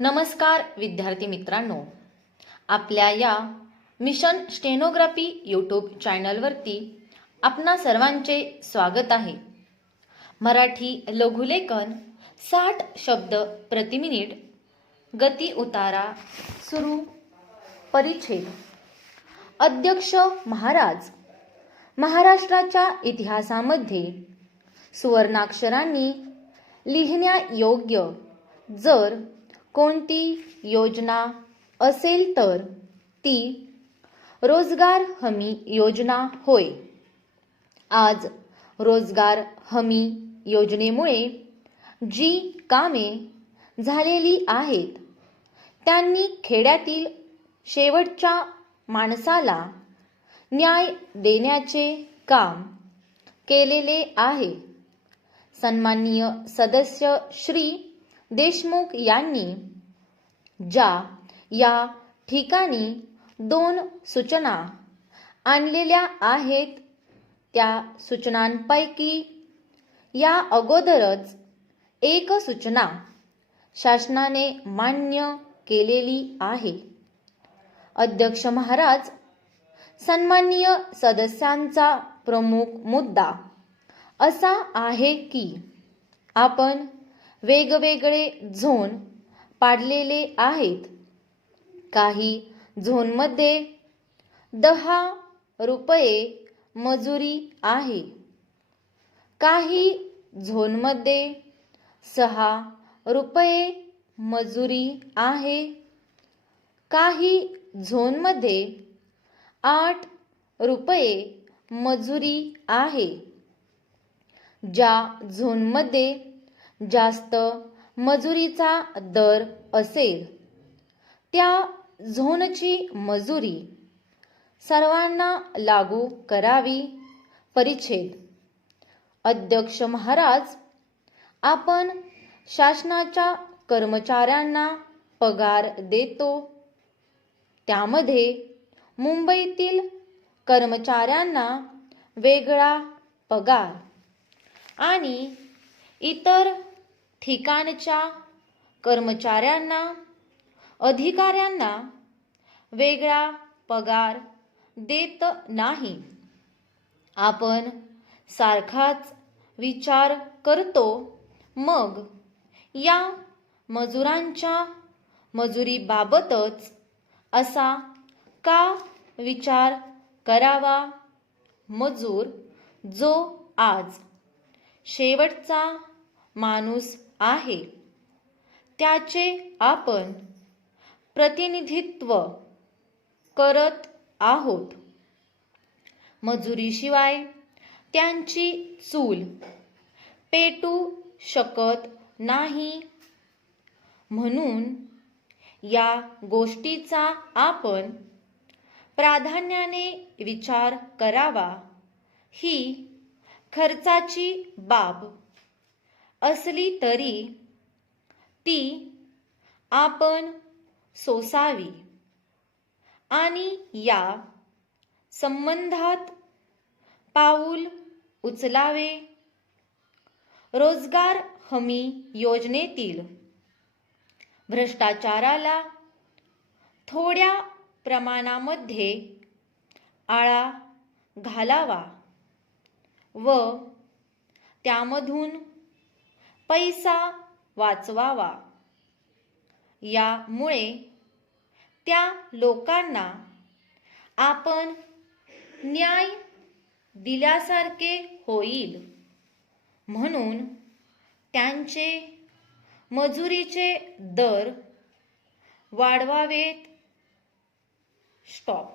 नमस्कार विद्यार्थी मित्रांनो, आपल्या या मिशन स्टेनोग्राफी यूट्यूब चॅनलवरती आपणा सर्वांचे स्वागत आहे. मराठी लघुलेखन 60 शब्द प्रति मिनिट, गती उतारा सुरू. परिच्छेद. अध्यक्ष महाराज. महाराष्ट्राच्या इतिहासामध्ये सुवर्णाक्षरांनी लिहिण्यायोग्य जर कोणती योजना असेल तर ती रोजगार हमी योजना होय. आज रोजगार हमी योजनेमुळे जी कामे झालेली आहेत त्यांनी खेड्यातील शेवटच्या माणसाला न्याय देण्याचे काम केलेले आहे. सन्माननीय सदस्य श्री देशमुख यांनी ज्या या ठिकाणी 2 सूचना आणलेल्या आहेत त्या सूचनांपैकी या अगोदरच एक सूचना शासनाने मान्य केलेली आहे. अध्यक्ष महाराज, सन्माननीय सदस्यांचा प्रमुख मुद्दा असा आहे की आपण वेगवेगळे झोन पाडलेले आहेत. काही झोनमध्ये 10 रुपये मजुरी आहे, काही झोनमध्ये 6 रुपये मजुरी आहे, काही झोनमध्ये 8 रुपये मजुरी आहे. ज्या झोनमध्ये जास्त मजुरीचा दर असेल त्या झोनची मजुरी सर्वांना लागू करावी. परिच्छेद. अध्यक्ष महाराज, आपण शासनाच्या कर्मचाऱ्यांना पगार देतो. त्यामध्ये मुंबईतील कर्मचाऱ्यांना वेगळा पगार आणि इतर ठिकाणच्या कर्मचाऱ्यांना अधिकाऱ्यांना वेगळा पगार देत नाही. आपण सारखाच विचार करतो, मग या मजुरांच्या मजुरीबाबतच असा का विचार करावा? मजूर जो आज शेवटचा माणूस आहे त्याचे आपण प्रतिनिधित्व करत आहोत. मजुरीशिवाय त्यांची चूल पेटू शकत नाही. म्हणून या गोष्टीचा आपण प्राधान्याने विचार करावा. ही खर्चाची बाब असली तरी ती आपण सोसावी आणि या संबंधात पाऊल उचलावे. रोजगार हमी योजनेतील भ्रष्टाचाराला थोड्या प्रमाणामध्ये आळा घालावा व त्यामधून पैसा वाचवावा. यामुळे त्या लोकांना आपण न्याय दिल्यासारखे होईल. म्हणून त्यांचे मजुरीचे दर वाढवावेत. स्टॉप.